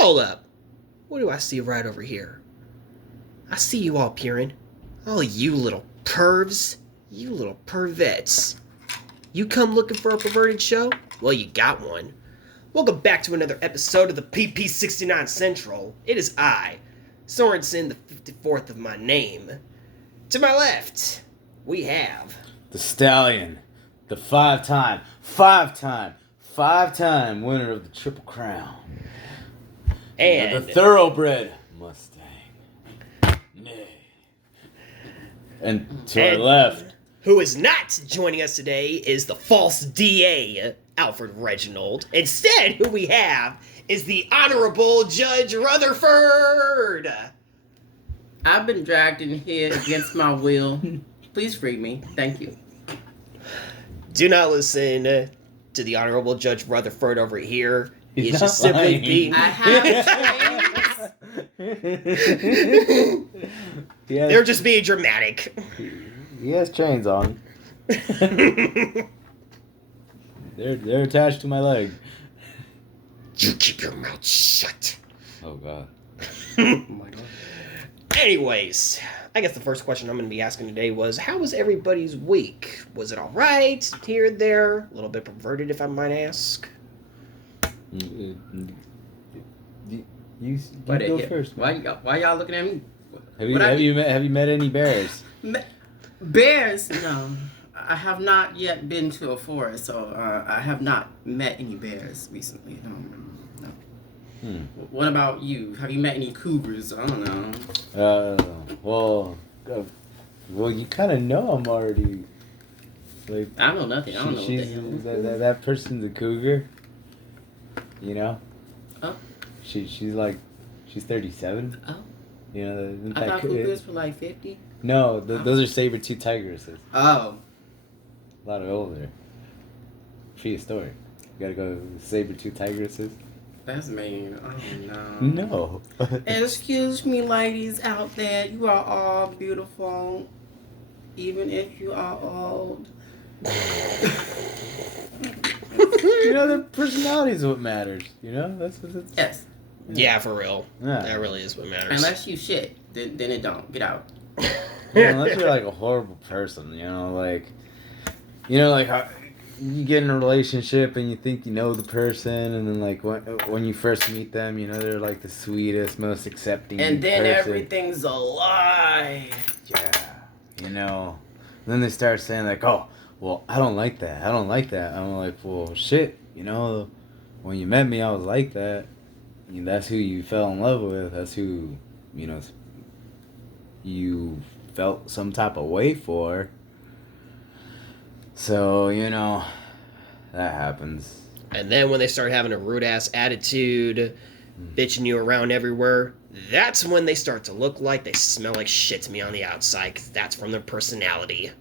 Hold up. What do I see right over here? I see you all peering. Oh, you little pervs. You little pervets. You come looking for a perverted show? Well, you got one. Welcome back to another episode of the PP69 Central. It is I, Sorensen, the 54th of my name. To my left, we have... the Stallion, the five-time winner of the Triple Crown. And... the thoroughbred Mustang. Nay. And to our left... who is not joining us today is the false DA, Alfred Reginald. Instead, who we have is the Honorable Judge Rutherford. I've been dragged in here against my will. Please free me. Thank you. Do not listen to the Honorable Judge Rutherford over here. He's He's just not simply lying. being... I have chains. They're just being dramatic. He has chains on. They're attached to my leg. You keep your mouth shut. Oh god. Oh my god. Anyways, I guess the first question I'm going to be asking today was, how was everybody's week? Was it alright? Here and there? A little bit perverted, if I might ask. You Why go first. Why y'all looking at me? Have you met any bears? Bears? No. I have not yet been to a forest, so I have not met any bears recently. No. What about you? Have you met any cougars? I don't know. Well, you kind of know I'm already. Like, I know nothing. I don't know what the hell. That person's a cougar. You know. Oh. She's 37. Oh. You know. I thought cougars were like 50. No, those are saber-tooth tigresses. Oh. A lot older. Prehistoric. You gotta go saber-tooth tigresses. That's mean. Oh No. no. Excuse me, ladies out there. You are all beautiful, even if you are old. You know, their personality is what matters. You know, that's what it's. Yes. Yeah, for real. Yeah. That really is what matters. Unless you shit, then it don't. Get out. Unless you're like a horrible person, how you get in a relationship and you think you know the person, and then like when you first meet them, you know they're like the sweetest, most accepting And then person. everything's a lie. Yeah, you know. Then they start saying like, "Oh, well, I don't like that. I'm like, "Well, shit, you know, when you met me, I was like that. I mean, that's who you fell in love with. That's who, you know, you felt some type of way for." So, you know, that happens. And then when they start having a rude-ass attitude, bitching you around everywhere, that's when they start to look like they smell like shit to me on the outside, because that's from their personality. I be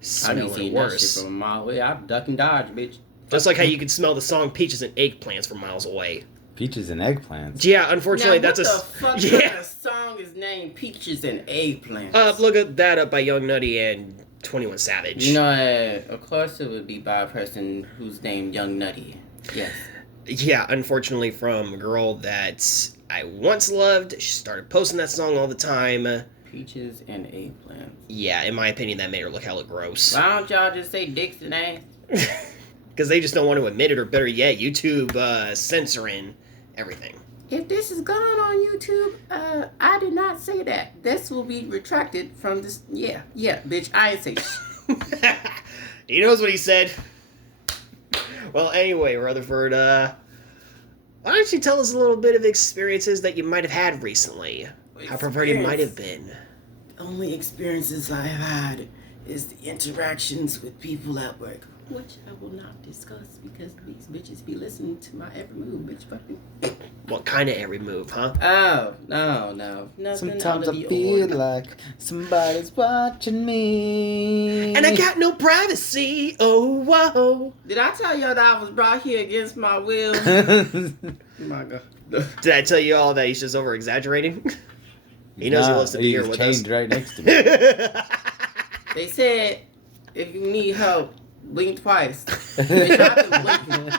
Smelling seeing that shit worse. from a mile away. I duck and dodge, bitch. Just like how you can smell the song Peaches and Eggplants from miles away. Peaches and eggplants. Yeah, unfortunately, now, that's what the fuck yeah. kind of song is named Peaches and Eggplants? Look at that up by Young Nutty and 21 Savage. You know, of course it would be by a person who's named Young Nutty. Yes. Yeah, unfortunately from a girl that I once loved. She started posting that song all the time. Peaches and Eggplants. Yeah, in my opinion, that made her look hella gross. Why don't y'all just say dicks and ass? Because they just don't want to admit it, or better yet, YouTube censoring everything. If this is going on YouTube, I did not say that. This will be retracted from this. Yeah, bitch, I ain't say shit. He knows what he said. Well, anyway, Rutherford, why don't you tell us a little bit of experiences that you might have had recently? How perverted might have been. The only experiences I have had is the interactions with people at work, which I will not discuss because these bitches be listening to my every move, bitch. Fucking. What kind of every move, huh? Oh, no. Nothing Sometimes out of I the feel ordinary. like somebody's watching me. And I got no privacy. Oh, whoa. Did I tell y'all that I was brought here against my will? Oh my god. Did I tell you all that he's just over exaggerating? He knows he loves to be here with us. He's chained right next to me. They said, if you need help, blink twice. Bitch, I've been blinking.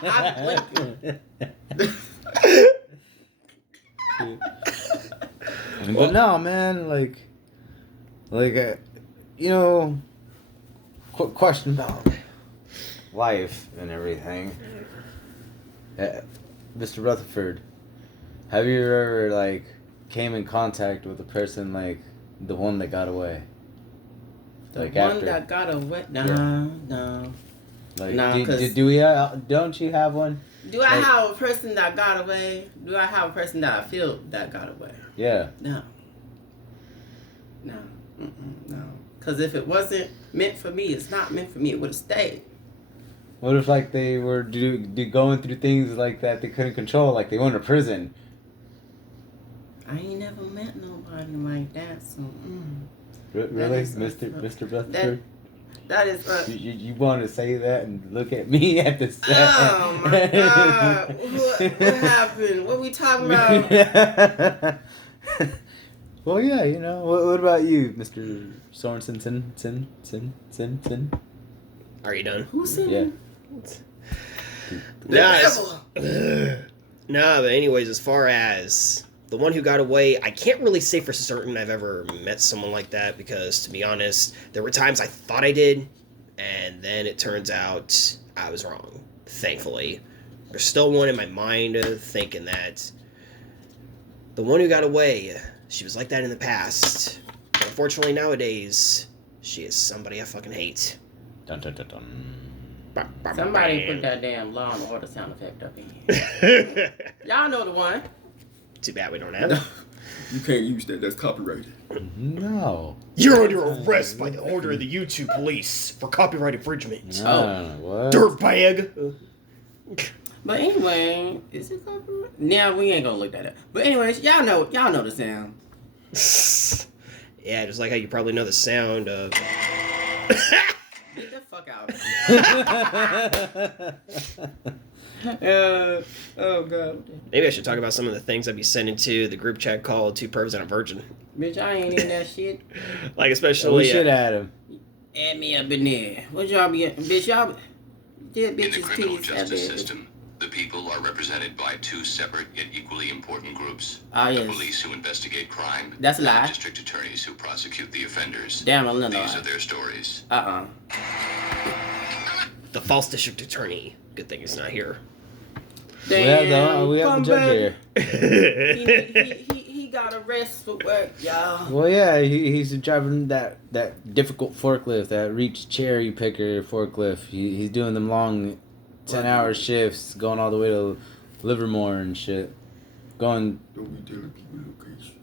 But no, man, you know, question about life and everything. Mr. Rutherford, have you ever, like, came in contact with a person like the one that got away? The like one that got away? No. Like, no, do we have, don't you have one? Do I have a person that got away? Do I have a person that I feel that got away? Yeah. No. No. Because if it wasn't meant for me, it's not meant for me. It would have stayed. What if, like, they were going through things like that they couldn't control, like they went to prison? I ain't never met nobody like that, so... Really? Mr. Rutherford? That is... You want to say that and look at me at the set? Oh, my God. What happened? What we talking about? Well, yeah, you know. What about you, Mr. Sorensen? Sin? Are you done? Who's singing? Yeah. Nah, but anyways, as far as the one who got away, I can't really say for certain I've ever met someone like that because, to be honest, there were times I thought I did, and then it turns out I was wrong, thankfully. There's still one in my mind thinking that the one who got away, she was like that in the past. But unfortunately, nowadays, she is somebody I fucking hate. Dun, dun, dun, dun. Somebody put that damn Law and Order sound effect up in here. Y'all know the one. Too bad we don't have it. You can't use that. That's copyrighted. No. You're under arrest by the order of the YouTube police for copyright infringement. What? Dirtbag. But anyway, is it copyright? Now we ain't gonna look that up. But anyways, y'all know the sound. Yeah, just like how you probably know the sound of. Get the fuck out. Oh god. Maybe I should talk about some of the things I'd be sending to the group chat called Two Pervs and a Virgin. Bitch, I ain't in that shit. Like, especially. We should add him. Add me up in there. What y'all be? Bitch, y'all. Dead bitches, In the criminal titties, justice system, the people are represented by two separate yet equally important groups. Ah, yes. The police who investigate crime. That's a lie. And the district attorneys who prosecute the offenders. Damn, I'm not These lie. are their stories. The false district attorney. Good thing he's not here. Damn, we have the judge here. He got arrested for work, y'all. Well, yeah, he's driving that difficult forklift, that reach cherry picker forklift. He's doing them long 10-hour shifts, going all the way to Livermore and shit. Going. Don't be telling people locations.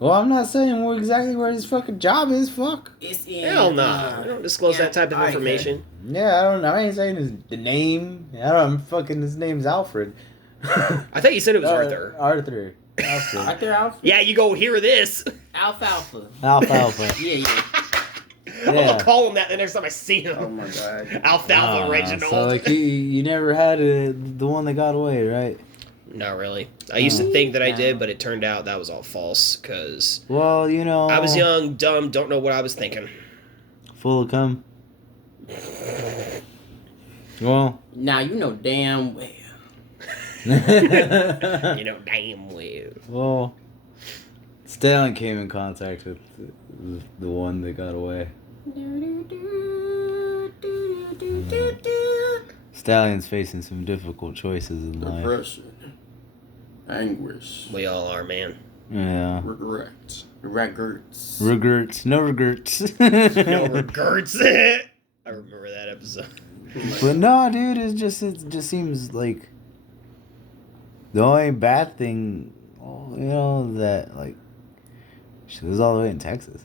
Well, I'm not saying exactly where his fucking job is. Fuck. It's in. Hell nah. I don't disclose that type of information. Yeah, I don't know. I ain't saying the name. I'm fucking. His name's Alfred. I thought you said it was Arthur. Alfred. Alfred. Yeah, you go hear this. Alfalfa. Yeah. I'm gonna call him that the next time I see him. Oh my god. Alfalfa Reginald. So like you never had the one that got away, right? Not really. I used to think that I did, but it turned out that was all false. Cause well, you know, I was young, dumb, don't know what I was thinking. Full of cum. Well, now you know damn well. You know damn well. Well, Stallion came in contact with the one that got away. Stallion's facing some difficult choices in life. Depression. Anguish. We all are, man. Yeah. Regret. Regrets. No regrets. No regrets. I remember that episode. But no, dude, it just seems like the only bad thing, you know, that like she lives all the way in Texas.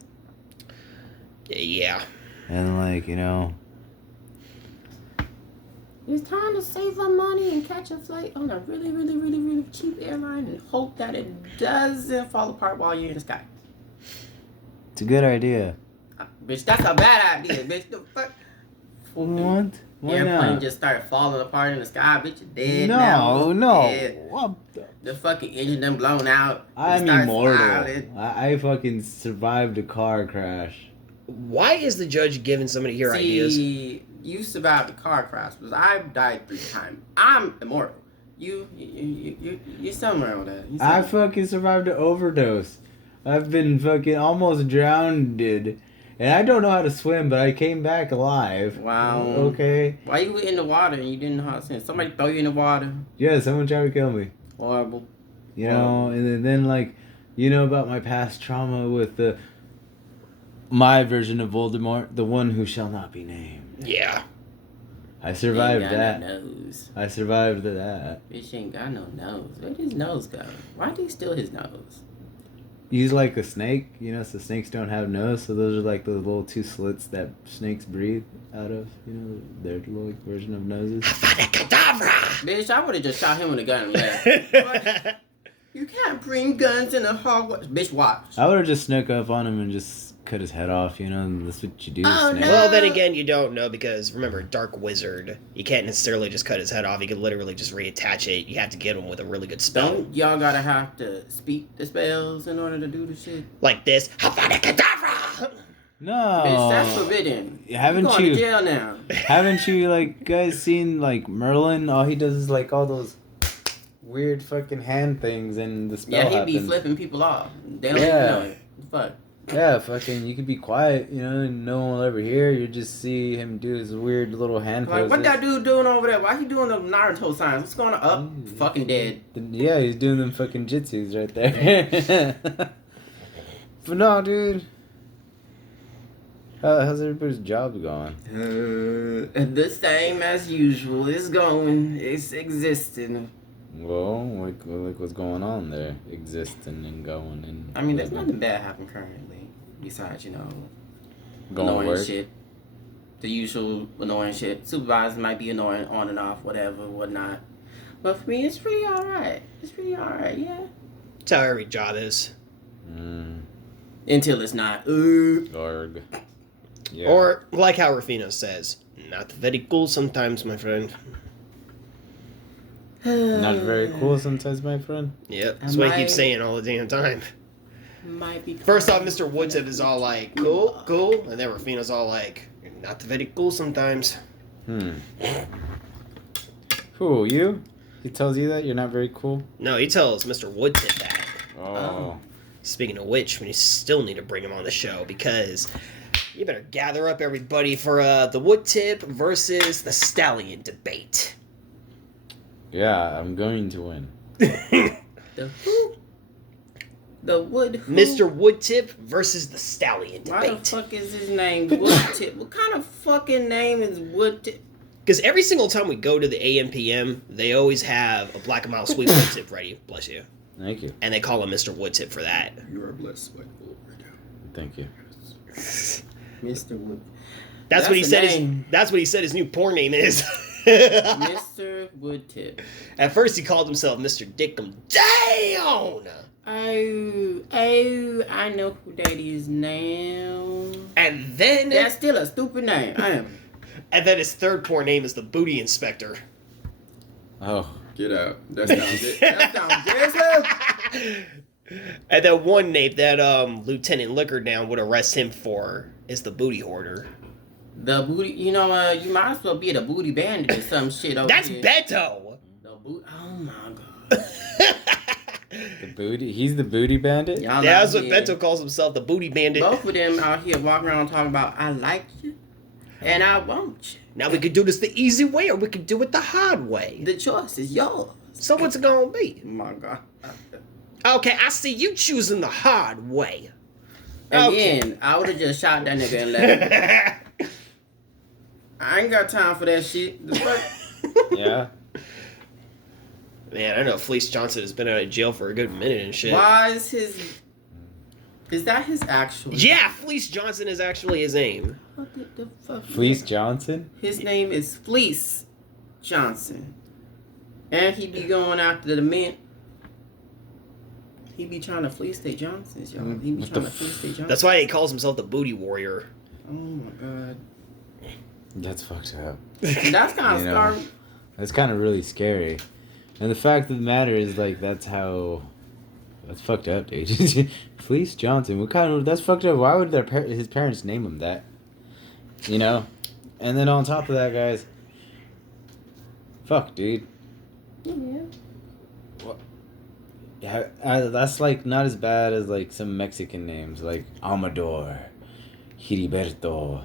Yeah. And like, you know, It's time to save our money and catch a flight on a really, really, really, really cheap airline and hope that it doesn't fall apart while you're in the sky. it's a good idea. Bitch, that's a bad idea, bitch. The fuck? What? Why Airplane not? just started falling apart in the sky, bitch. You're dead now. No. Dead. What? The fucking engine done blown out. I'm You start immortal. smiling. I fucking survived a car crash. Why is the judge giving somebody here ideas? You survived a car crash, because I've died 3 times. I'm immortal. You're somewhere on that. I fucking survived an overdose. I've been fucking almost drowned, and I don't know how to swim, but I came back alive. Wow. Okay. Why you were in the water and you didn't know how to swim? Somebody throw you in the water. Yeah, someone tried to kill me. Horrible. You know, and then like, you know about my past trauma with my version of Voldemort, the one who shall not be named. Yeah. I survived Ain't got that. No nose. I survived that. Bitch ain't got no nose. Where'd his nose go? Why'd he steal his nose? He's like a snake, you know, so snakes don't have nose, so those are like the little two slits that snakes breathe out of, you know, their little version of noses. Bitch, I would've just shot him with a gun and left. You can't bring guns in a Hogwarts. Bitch, watch. I would have just snuck up on him and just cut his head off, you know, and that's what you do. Oh, snake. no. Well, then again, you don't know because remember, Dark Wizard, you can't necessarily just cut his head off. You can literally just reattach it. You have to get him with a really good spell. Don't y'all gotta have to speak the spells in order to do the shit? Like this. Havana Kedavra! No. Bitch, that's forbidden. Haven't You're going you? to jail now. Haven't you, like, guys seen, like, Merlin? All he does is, like, all those weird fucking hand things and the spell Yeah, he happens. be flipping people off. They don't Yeah. even know it. Fuck. Yeah, fucking, you could be quiet, you know, and no one will ever hear. You just see him do his weird little hand Like, poses. what that dude doing over there? Why he doing the Naruto signs? What's going on? Up, fucking dead. Yeah, he's doing them fucking jitsus right there. But no, dude. How's everybody's job going? The same as usual. It's going. It's existing. Well, like what's going on there? Existing and going and I mean, there's living. nothing bad happening currently. Besides, you know, Going to annoying work? shit. The usual annoying shit. Supervisors might be annoying on and off, whatever, whatnot. But for me, it's pretty alright. It's pretty alright, yeah. That's how every job is. Until it's not. Org. Yeah. Or, like how Rufino says, not very cool sometimes, my friend. Not very cool sometimes, my friend. Yep, that's what he keeps saying all the damn time. Might be. First off, Mr. Woodtip is all like, cool, cool. And then Rufino's all like, not very cool sometimes. Who, you? He tells you that you're not very cool? No, he tells Mr. Woodtip that. Oh. Speaking of which, we still need to bring him on the show because you better gather up everybody for the Woodtip versus the Stallion debate. Yeah, I'm going to win. The who? The wood who? Mr. Woodtip versus the Stallion Why the debate. fuck is his name Woodtip? What kind of fucking name is Woodtip? Because every single time we go to the AMPM, they always have a Black and Mild Sweet Woodtip ready. Bless you. Thank you. And they call him Mr. Woodtip for that. You are blessed, White Bull, right now. Thank you. Mr. Wood. That's what he a said. name. That's what he said his new porn name is. Mr. Woodtip. At first, he called himself Mr. Dickum Down. Oh, I know who that is now. And then, That's still a stupid name. I am. and then his third porn name is the Booty Inspector. Oh. Get out. That sounds it. That sounds good as hell. And then one name that Lieutenant Liquordown would arrest him for is the Booty Hoarder. The booty, you know, you might as well be the booty bandit or some shit over That's here. Beto. The boot. Oh my god. The booty? He's the booty bandit? Y'all That's out what here. Beto calls himself, the Booty Bandit. Both of them out here walking around talking about I like you and I want you. Now we could do this the easy way, or we could do it the hard way. The choice is yours. So what's it gonna be? Oh my god. Okay, I see you choosing the hard way. Okay. Again, I would have just shot that nigga and left. I ain't got time for that shit. The fuck? Yeah. Man, I know Fleece Johnson has been out of jail for a good minute and shit. Why is his... Is that his actual... Yeah, Fleece Johnson is actually his name. What the fuck? Fleece Johnson? His name is Fleece Johnson. And he be going after the men. He be trying to fleece their Johnsons, y'all. He be What trying the to fleece their Johnsons. That's why he calls himself the Booty Warrior. Oh my god. That's fucked up. That's kind of You know. scary. That's kind of really scary. And the fact of the matter is, like, that's fucked up, dude. Fleece Johnson. What kind of... That's fucked up. Why would his parents name him that? You know? And then on top of that, guys... Fuck, dude. Yeah. Yeah, that's like not as bad as like some Mexican names like Amador, Heriberto,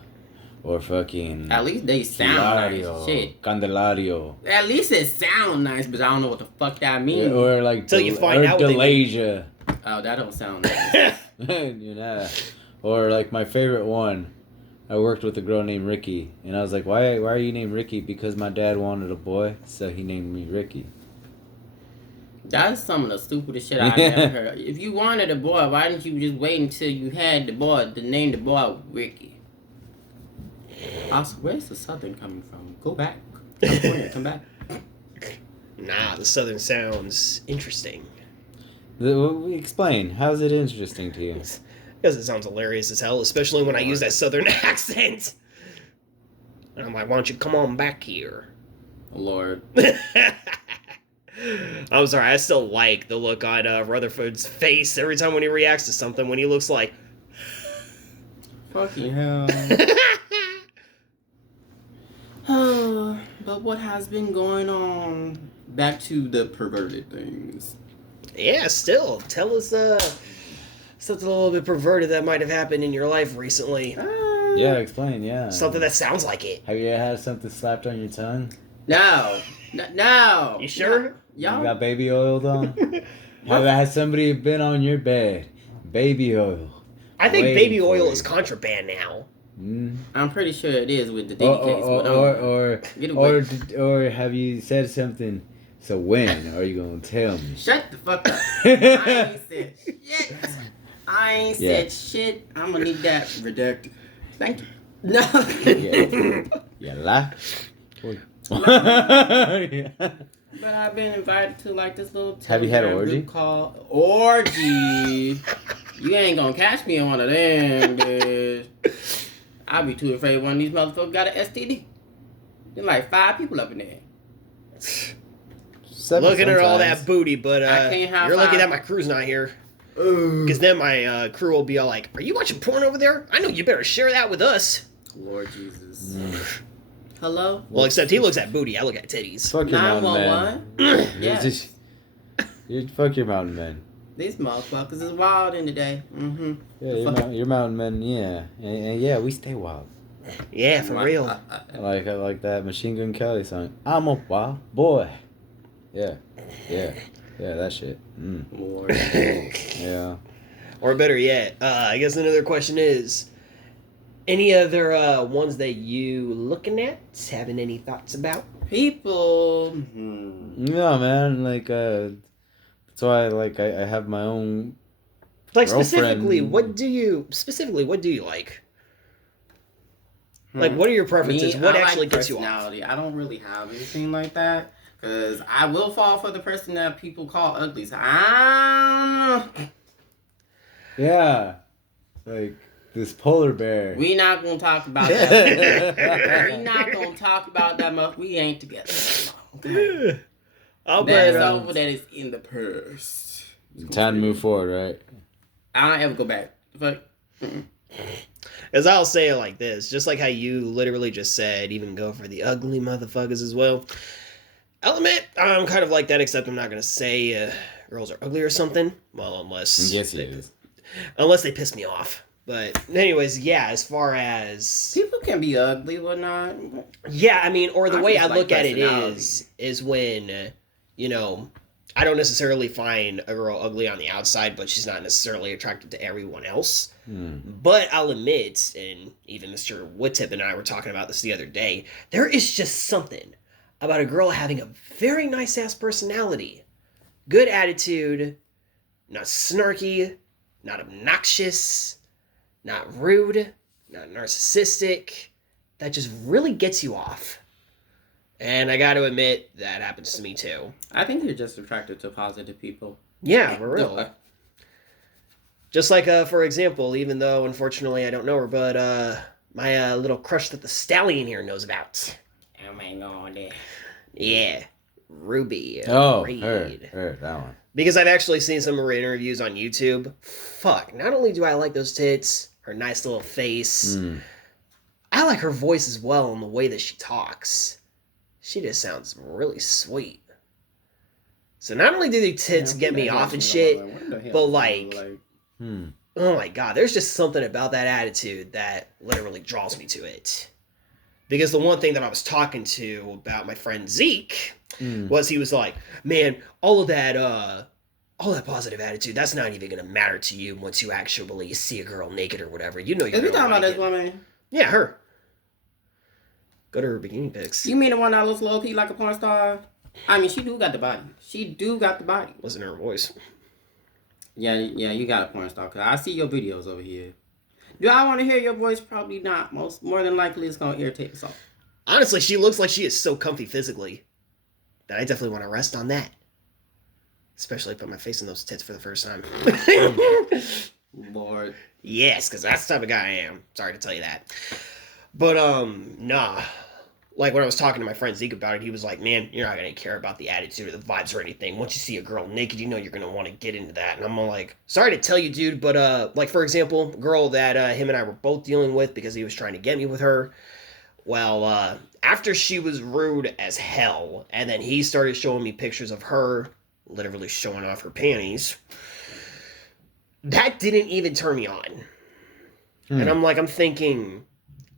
or fucking At least they sound nice. Hilario, Shit. Candelario. At least it sound nice, but I don't know what the fuck that means. Yeah, or like Till you find out what they Delasia. Oh, that don't sound nice. You know. Or like my favorite one. I worked with a girl named Ricky, and I was like, "Why are you named Ricky?" Because my dad wanted a boy, so he named me Ricky. That's some of the stupidest shit I've ever heard. If you wanted a boy, why didn't you just wait until you had the boy to name the boy Ricky? Also, where's the Southern coming from? Go back. California, come back. Nah, the Southern sounds interesting. Explain. How's it interesting to you? Because it sounds hilarious as hell, especially when I use that Southern accent. And I'm like, why don't you come on back here? Lord. I'm sorry, I still like the look on Rutherford's face every time when he reacts to something, when he looks like... Fucking hell. But what has been going on? Back to the perverted things. Yeah, still. Tell us something a little bit perverted that might have happened in your life recently. Yeah, explain. Yeah. Something that sounds like it. Have you ever had something slapped on your tongue? No. No. You sure? You got baby oil on? Have had somebody been on your bed? Baby oil. I think Waiting baby for oil you. is contraband now. I'm pretty sure it is with the Diddy case. Get away. Or have you said something? So when are you gonna tell me? Shut the fuck up. I ain't said shit. I ain't said shit. I'm gonna need that redacted. Thank you. No. Yeah, lie. But I've been invited to like this little Have you had an orgy? called Orgy. You ain't gonna catch me on one of them, bitch. I'll be too afraid one of these motherfuckers got an STD. There's like 5 people up in there. Looking at all that booty, but I can't have you're lucky 5. that my crew's not here. Because then my crew will be all like, are you watching porn over there? I know you better share that with us. Lord Jesus. Hello? Well, except he looks at booty, I look at titties. Fuck your mountain man. 911? Yeah. You fuck your mountain man. These motherfuckers is wild in the day. Mm-hmm. Yeah, your mountain men, yeah. And yeah, we stay wild. Yeah, for real. I like that Machine Gun Kelly song. I'm a wild boy. Yeah, that shit. Lord. Yeah. Or better yet, I guess another question is, any other ones that you looking at, having any thoughts about? People. Yeah, man. Like, that's why I have my own. Like girlfriend. specifically, what do you like? Like, what are your preferences? Me, what I actually like gets you off? personality. I don't really have anything like that. Because I will fall for the person that people call ugly. So Yeah. Like this polar bear. we not going to talk about that. We not going to talk about that much. We ain't together. Okay? I'll That's bet. over. That is in the purse. Time to move forward, right? I don't ever go back. Fuck. As I'll say it like this, just like how you literally just said, even go for the ugly motherfuckers as well. I'll admit, I'm kind of like that, except I'm not going to say girls are ugly or something. Well, unless... Yes, he is. Unless they piss me off. But anyways, yeah, as far as... People can be ugly, whatnot. Yeah, I mean, or the I way just I like look at it personality. is when, I don't necessarily find a girl ugly on the outside, but she's not necessarily attracted to everyone else. But I'll admit, and even Mr. Woodtip and I were talking about this the other day, there is just something about a girl having a very nice-ass personality. Good attitude, not snarky, not obnoxious, not rude, not narcissistic. That just really gets you off. And I gotta admit, that happens to me too. I think you're just attracted to positive people. Yeah, for real. Just like, for example, even though, unfortunately, I don't know her, but my little crush that the Stallion here knows about. Oh my god. Yeah, Ruby. Oh, Reed. her, that one. Because I've actually seen some of her interviews on YouTube. Fuck, not only do I like those tits, her nice little face, I like her voice as well and the way that she talks. She just sounds really sweet. So not only do the tits get me off and shit, but like, oh my god, there's just something about that attitude that literally draws me to it. Because the one thing that I was talking to about my friend Zeke was he was like, man, all that positive attitude, that's not even gonna matter to you once you actually see a girl naked or whatever. You know you're Is we gonna talking about like this it. woman? Yeah, her. Go to her bikini pics. You mean the one that looks low key like a porn star? I mean, she do got the body. She do got the body. Listen to her voice. Yeah, you got a porn star. Cause I see your videos over here. Do I want to hear your voice? Probably not. More than likely, it's gonna irritate us all. Honestly, she looks like she is so comfy physically that I definitely want to rest on that. Especially put my face in those tits for the first time. Lord. Yes, because that's the type of guy I am. Sorry to tell you that. But, nah. Like, when I was talking to my friend Zeke about it, he was like, man, you're not going to care about the attitude or the vibes or anything. Once you see a girl naked, you know you're going to want to get into that. And I'm like, sorry to tell you, dude, but, like, for example, a girl that him and I were both dealing with because he was trying to get me with her, well, after she was rude as hell, and then he started showing me pictures of her literally showing off her panties, that didn't even turn me on. And I'm thinking,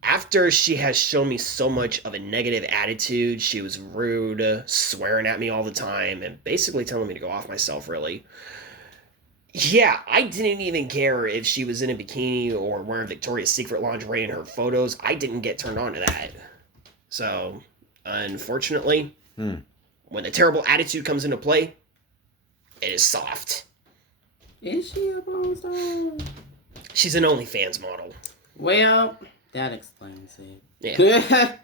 after she has shown me so much of a negative attitude, she was rude, swearing at me all the time, and basically telling me to go off myself, really. Yeah, I didn't even care if she was in a bikini or wearing Victoria's Secret lingerie in her photos. I didn't get turned on to that. So, unfortunately, when the terrible attitude comes into play, it is soft. Is she a porn star? She's an OnlyFans model. Well, that explains it. Yeah.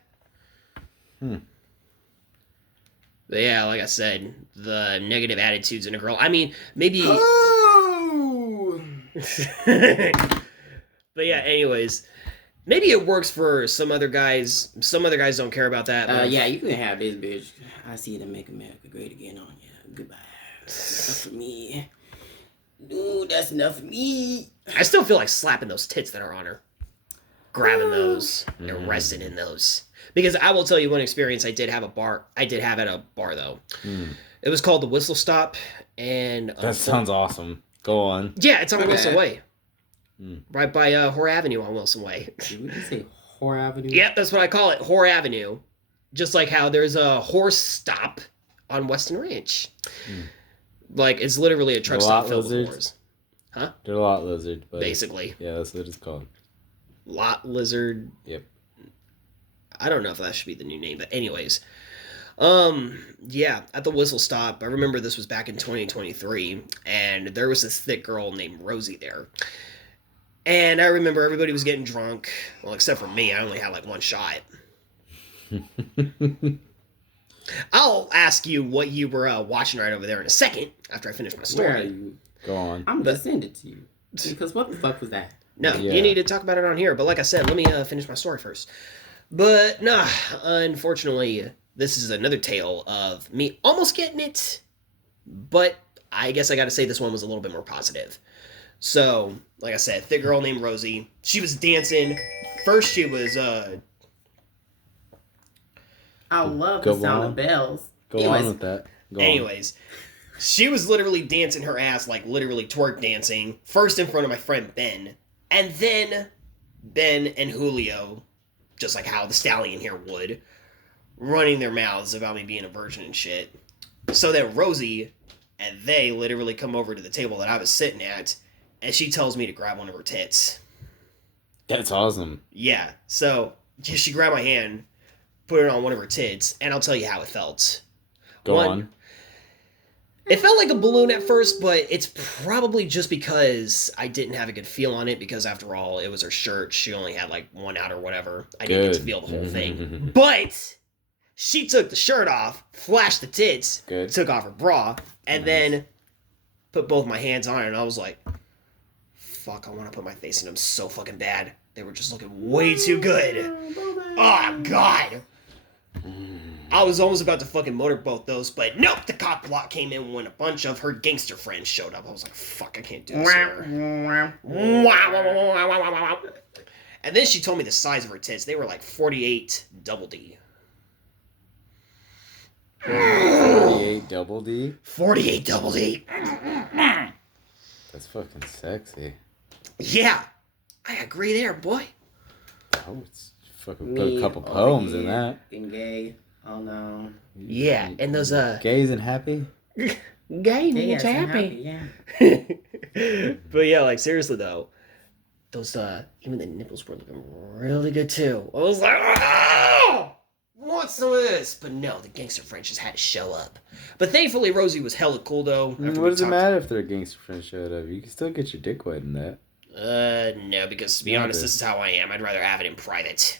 But yeah, like I said, the negative attitudes in a girl. I mean, maybe. Oh! But yeah, anyways, maybe it works for some other guys. Some other guys don't care about that. But Yeah, you can have this bitch. I see them make America great again on you. Goodbye. That's enough for me. Dude, that's enough for me. I still feel like slapping those tits that are on her. Grabbing those and resting in those. Because I will tell you one experience I did have at a bar though. It was called the Whistle Stop, and That sounds awesome. Go on. yeah, it's on Okay. Wilson Way, right by Whore Avenue on Wilson Way. Did we just say Whore Avenue? Yep, that's what I call it, Whore Avenue. Just like how there's a horse stop on Weston Ranch. Like it's literally a truck The stop lot filled with lizards? whores. They're a lot lizard, but Basically, yeah, that's what it's called. lot lizard. Yep. I don't know if that should be the new name, but anyways. Yeah, at the Whistle Stop, I remember this was back in 2023, and there was this thick girl named Rosie there. And I remember everybody was getting drunk, well, except for me, I only had like one shot. I'll ask you what you were watching right over there in a second, after I finish my story. Where are you? Go on. I'm gonna send it to you. Because what the fuck was that? No, Yeah. you need to talk about it on here. But like I said, let me finish my story first. But nah, unfortunately, this is another tale of me almost getting it. But I guess I got to say this one was a little bit more positive. So, like I said, thick girl named Rosie. She was dancing. First, she was I love Go the sound on. of bells. Go Anyways, on with that. Go on. Anyways, she was literally dancing her ass, like literally twerk dancing, first in front of my friend Ben, and then Ben and Julio, just like how the Stallion here would, running their mouths about me being a virgin and shit. So then Rosie and they literally come over to the table that I was sitting at, and she tells me to grab one of her tits. That's awesome. Yeah, so she grabbed my hand, put it on one of her tits, and I'll tell you how it felt. Go on. It felt like a balloon at first, but it's probably just because I didn't have a good feel on it, because after all, it was her shirt. She only had like one out or whatever. I didn't get to Good. feel the whole thing. But she took the shirt off, flashed the tits, Good. took off her bra, and then put both my hands on it, and I was like, fuck, I want to put my face in them so fucking bad. They were just looking way too good. Oh, God. I was almost about to fucking motorboat those, but nope, the cop block came in when a bunch of her gangster friends showed up. I was like, fuck, I can't do this here. And then she told me the size of her tits. They were like 48 double D. 48 double D? 48 double D. That's fucking sexy. Yeah, I agree there, boy. Oh, it's fucking put a couple poems in that. Getting gay. Oh no. Yeah, and those Gays and happy? gay means happy. Yeah. But yeah, like seriously though, those even the nipples were looking really good too. I was like, oh, want some of this? But no, the gangster friend just had to show up. But thankfully, Rosie was hella cool though. What does it matter if their gangster friend showed up? You can still get your dick wet in that. No, because to be honest, this is how I am. I'd rather have it in private.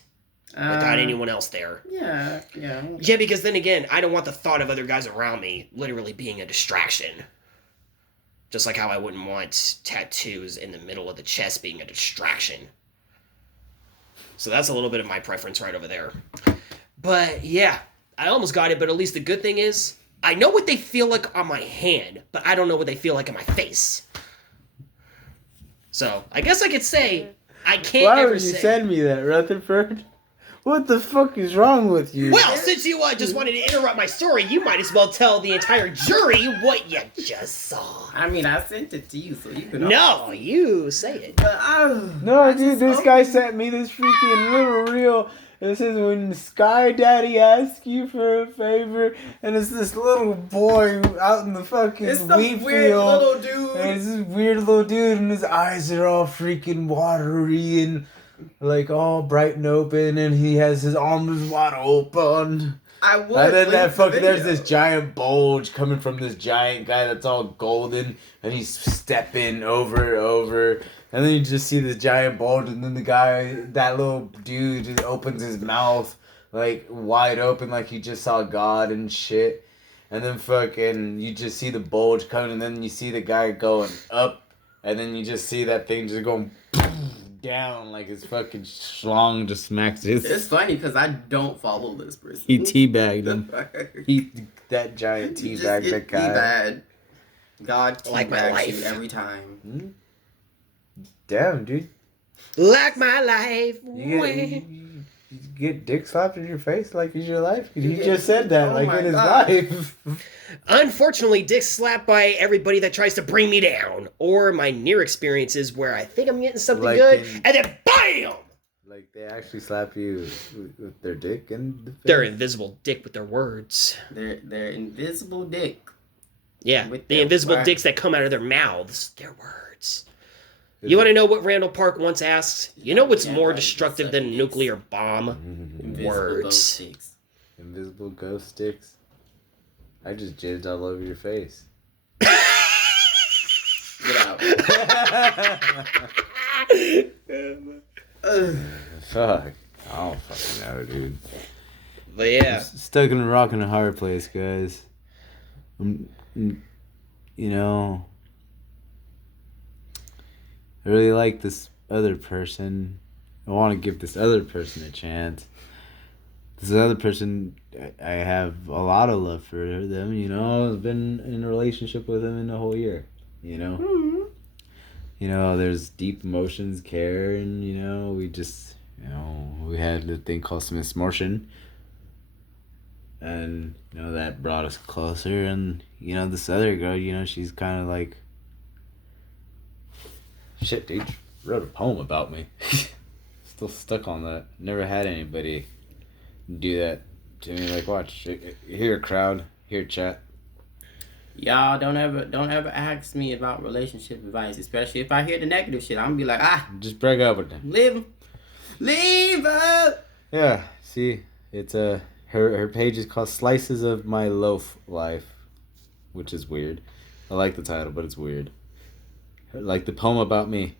Without anyone else there. Yeah. Yeah, because then again, I don't want the thought of other guys around me literally being a distraction. Just like how I wouldn't want tattoos in the middle of the chest being a distraction. So that's a little bit of my preference right over there. But yeah, I almost got it, but at least the good thing is, I know what they feel like on my hand, but I don't know what they feel like on my face. So, I guess I could say, I can't Why ever would you say... send me that, Rutherford? What the fuck is wrong with you? Well, since you just wanted to interrupt my story, you might as well tell the entire jury what you just saw. I mean, I sent it to you, so you can. No, you say it. But No, dude, this guy sent me this freaking little reel. It says, when Sky Daddy asks you for a favor, and it's this little boy out in the fucking wheat weird field. little dude. And it's this weird little dude, and his eyes are all freaking watery and like all bright and open, and he has his arms wide open. I would. And then that fucking, video. there's this giant bulge coming from this giant guy that's all golden, and he's stepping over and over. And then you just see this giant bulge, and then the guy, that little dude, just opens his mouth like wide open, like he just saw God and shit. And then fucking, you just see the bulge coming, and then you see the guy going up, and then you just see that thing just going down, like his fucking schlong just smacks his. It's funny because I don't follow this person. He teabagged him. That giant teabagged that guy. Bad. God Like my teabags life. you every time. Damn, dude. Like my life. You get dick slapped in your face like it's your life? He just said that, Oh like my in his God. life. Unfortunately, dick slapped by everybody that tries to bring me down. Or my near experiences where I think I'm getting something Like good, in- and then BAM! Like they actually slap you with their dick in the face. Their invisible dick with their words. Their invisible dick. Yeah, With the their invisible words. dicks that come out of their mouths. Their words. You want to know what Randall Park once asked? You know what's Yeah, more right, destructive suck than a dicks. nuclear bomb? Invisible Words. ghost sticks. Invisible ghost sticks. I just jizzed all over your face. Get out. Fuck. I don't fucking know, dude. But yeah. Stuck in a rock and a hard place, guys. You know, I really like this other person. I want to give this other person a chance. This other person, I have a lot of love for them, you know. I've been in a relationship with them in the whole year, you know. Mm-hmm. You know, there's deep emotions, care, and, you know, we just, you know, we had a thing called some mismotion. And, you know, that brought us closer. And, you know, this other girl, you know, she's kind of like... Shit, dude. She wrote a poem about me. Still stuck on that. Never had anybody do that to me. Like, watch. Here, crowd. Here, chat. Y'all don't ever ask me about relationship advice, especially if I hear the negative shit. I'm gonna be like, Just break up with them. leave her. Yeah, see? It's her page is called Slices of My Loaf Life, which is weird. I like the title, but it's weird. Like the poem about me.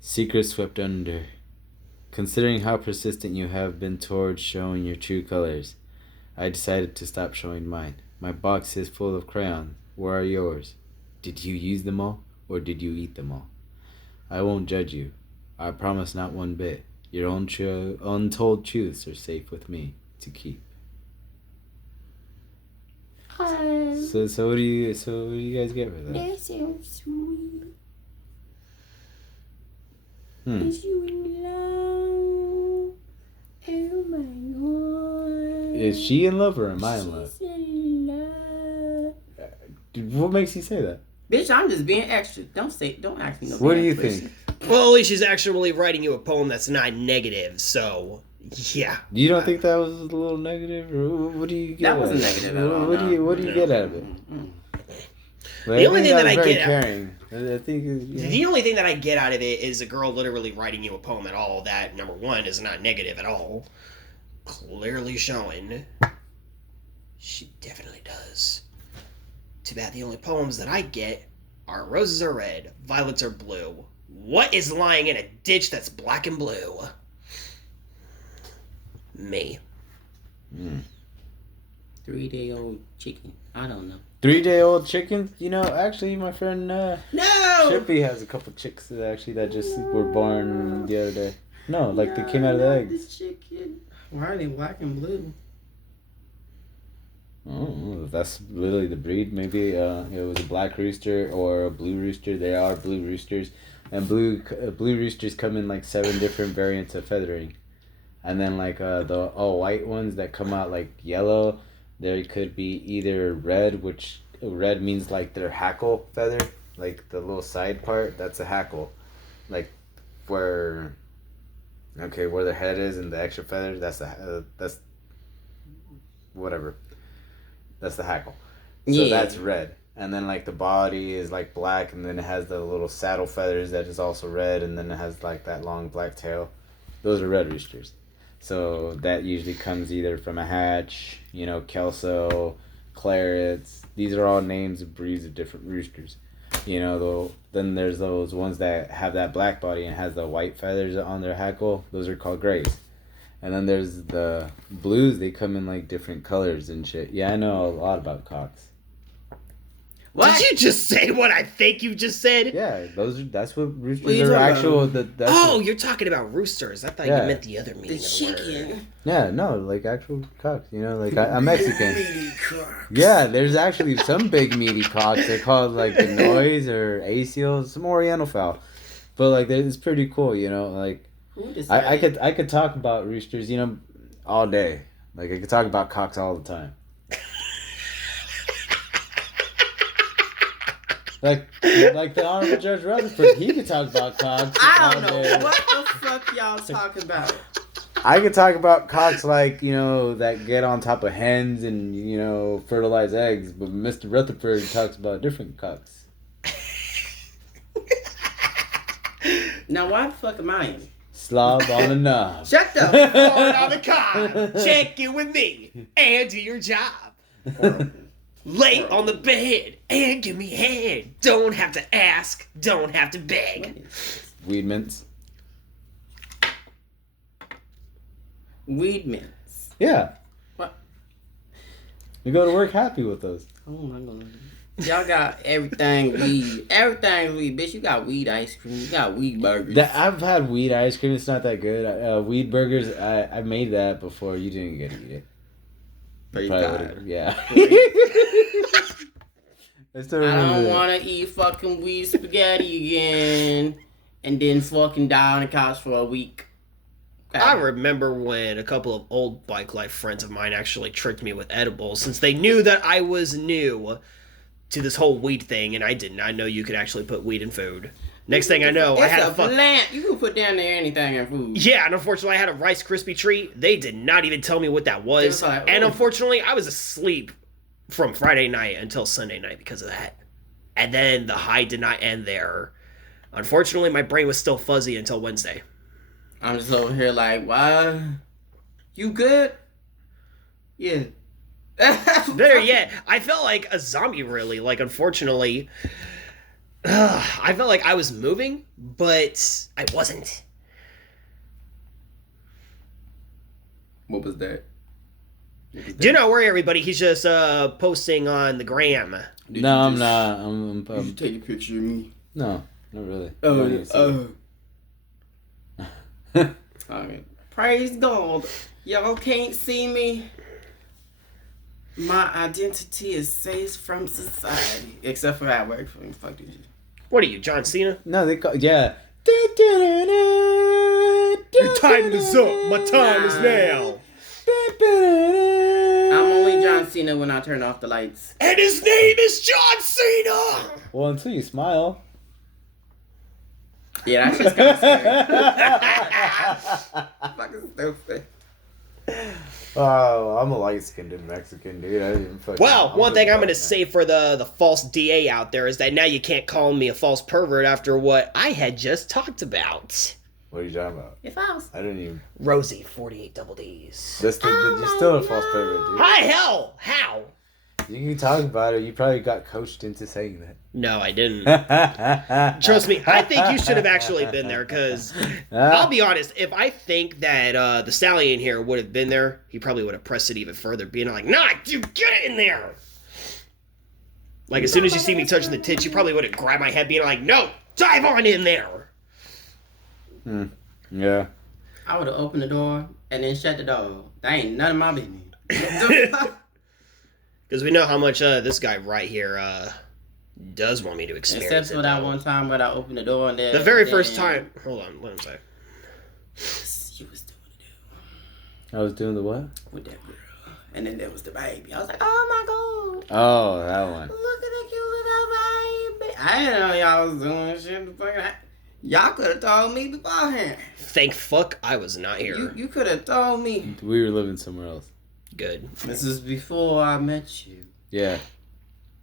Secret swept under. Considering how persistent you have been towards showing your true colors, I decided to stop showing mine. My box is full of crayons. Where are yours? Did you use them all, or did you eat them all? I won't judge you. I promise not one bit. Your own untold truths are safe with me to keep. So what do you guys get with that? That sounds sweet. Is you in love? Oh my god. Is she in love or am I in love? She's in love. What makes you say that? Bitch, I'm just being extra. Don't ask me no. What do damn you question. think? Well, at least she's actually writing you a poem that's not negative, so yeah. You don't think that was a little negative, or what do you get? That out wasn't of it? negative at all. What do you get out of it? Like, The only thing that I very get- caring. I think The only thing that I get out of it is a girl literally writing you a poem at all. That, number one, is not negative at all. Clearly showing she definitely does. Too bad the only poems that I get are roses are red, violets are blue. What is lying in a ditch that's black and blue? Me. 3-day-old chicken. I don't know. 3-day-old chicken. You know, actually, my friend No. Chippy has a couple chicks that just were born the other day. No, like they came out of the eggs. This chicken. Why are they black and blue? Oh, that's literally the breed. Maybe it was a black rooster or a blue rooster. They are blue roosters, and blue roosters come in like 7 different variants of feathering, and then like the all white ones that come out like yellow. There could be either red, which red means like their hackle feather, like the little side part. That's a hackle, like where their head is and the extra feathers. That's whatever. That's the hackle. So Yeah. that's red. And then like the body is like black, and then it has the little saddle feathers that is also red, and then it has like that long black tail. Those are red roosters. So that usually comes either from a hatch, Kelso, Clarets. These are all names of breeds of different roosters. Then there's those ones that have that black body and has the white feathers on their hackle. Those are called grays. And then there's the blues. They come in like different colors and shit. Yeah, I know a lot about cocks. What? Did you just say what I think you just said? Yeah, that's what roosters What are you are talking actual. about? That's Oh, what- you're talking about roosters. I thought Yeah. you meant the other The meaning of the word. chicken. yeah, no, like actual cocks. Like I'm Mexican. Yeah, there's actually some big meaty cocks. They're called like the noise or ACL, some Oriental fowl. But like it's pretty cool. Like Who decided? I could talk about roosters. All day. Like I could talk about cocks all the time. Like the Honorable Judge Rutherford, he could talk about cocks. I don't all know day. what the fuck y'all talking about. I could talk about cocks like, that get on top of hens and, fertilize eggs, but Mr. Rutherford talks about different cocks. Now why the fuck am I in? Slob on the knob. Shut the Forward on the car. Check in with me and do your job. Late on the bed and give me head. Don't have to ask. Don't have to beg. Weed mints. Weed mints. Yeah. What? You go to work happy with those. Oh my god. Y'all got everything weed. Everything weed, bitch. You got weed ice cream. You got weed burgers. I've had weed ice cream. It's not that good. Weed burgers, I made that before. You didn't get to eat it. Praise Probably God. would've- yeah. I still I remember don't that. want to eat fucking weed spaghetti again and then fucking die on the couch for a week. I remember when a couple of old bike life friends of mine actually tricked me with edibles since they knew that I was new to this whole weed thing, and I did not know you could actually put weed in food. Next thing I know, I It's had a a fuck. plant. You can put down there anything in food. Yeah, and unfortunately, I had a Rice Krispie treat. They did not even tell me what that was. It was like, And ooh. unfortunately, I was asleep from Friday night until Sunday night because of that. And then the high did not end there. Unfortunately, my brain was still fuzzy until Wednesday. I'm just over here like, why? You good? Yeah. Better yet, I felt like a zombie, really. Like, unfortunately, I felt like I was moving, but I wasn't. What was that? Do not worry, everybody. He's just posting on the gram. Did No, you I'm just- not. Did you take a picture of me? No, not really. Okay. Praise God. Y'all can't see me. My identity is safe from society. Except for at work. Fuck this shit. What are you, John Cena? No, they call yeah. Your time is up. My time is now. Cena when I turn off the lights. And his name is John Cena! Well, until you smile. Yeah, that's just kind of scary. Fucking stupid. Oh, I'm a light-skinned Mexican dude. I didn't fucking, Well, one thing I'm going to fucking- say for the false DA out there is that now you can't call me a false pervert after what I had just talked about. What are you talking about? If I was... I didn't even. Rosie, 48 double D's. You're still a false pervert, dude. Hi, hell! How? You can talk about it. You probably got coached into saying No, I didn't. that. Trust me, I think you should have actually been there, because I'll be honest, if I think that the Stallion here would have been there, he probably would have pressed it even further, being like, nah, dude, get it in there! Like, as soon as you see me touching the tits, you probably would have grabbed my head, being like, no, dive on in there! Yeah. I would have opened the door and then shut the door. That ain't none of my business. Because we know how much this guy right here does want me to experience. Except for that one time when I opened the door and then... The very first time... Hold on, let him say. You was doing it I was doing the what? with that girl. And then there was the baby. I was like, oh my god. Oh, that one. Look at the cute little baby. I didn't know y'all was doing shit. Y'all could have told me beforehand. Thank fuck I was not here. You could have told me. We were living somewhere else. Good. This is before I met you. Yeah.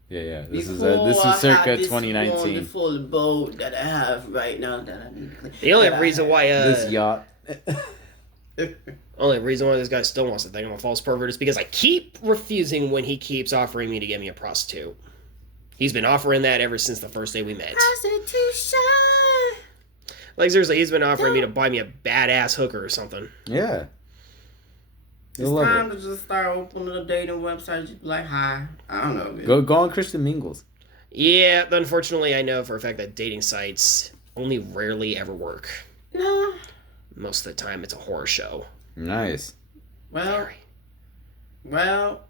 Yeah. This is Before I circa had this 2019. wonderful boat that I have right now that I need to clean. The only reason why This yacht. only reason why this guy still wants to think I'm a false pervert is because I keep refusing when he keeps offering me to get me a prostitute. He's been offering that ever since the first day we met. Prostitution. Like, seriously, he's been offering me to buy me a badass hooker or something. Yeah. It's You'll love time it. to just start opening a dating website. Just be like, hi. I don't know. Go on Christian Mingles. Yeah, unfortunately, I know for a fact that dating sites only rarely ever work. No. Most of the time, it's a horror show. Nice. Well, Well,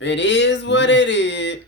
it is what it is.